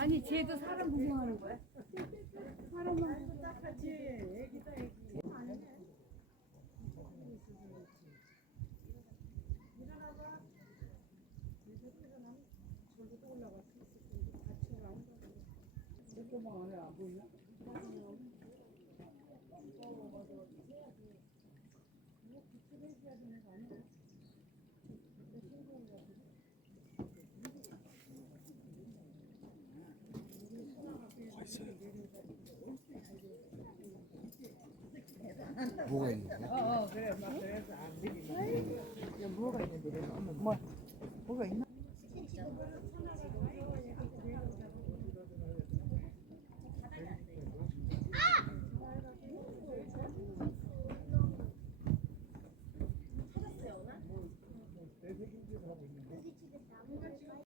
아니 쟤도 사람 구경하는 거야? 사람만 딱하지. 애기다 애기. 일어나봐. 저기도 올라갔어. 같이 올라온 거. 조그만 안에 안 보이나? 뭐가 있는 거야? 그래 막 그래서 안 되지. 뭐가 있는데 내가 뭐가 있나?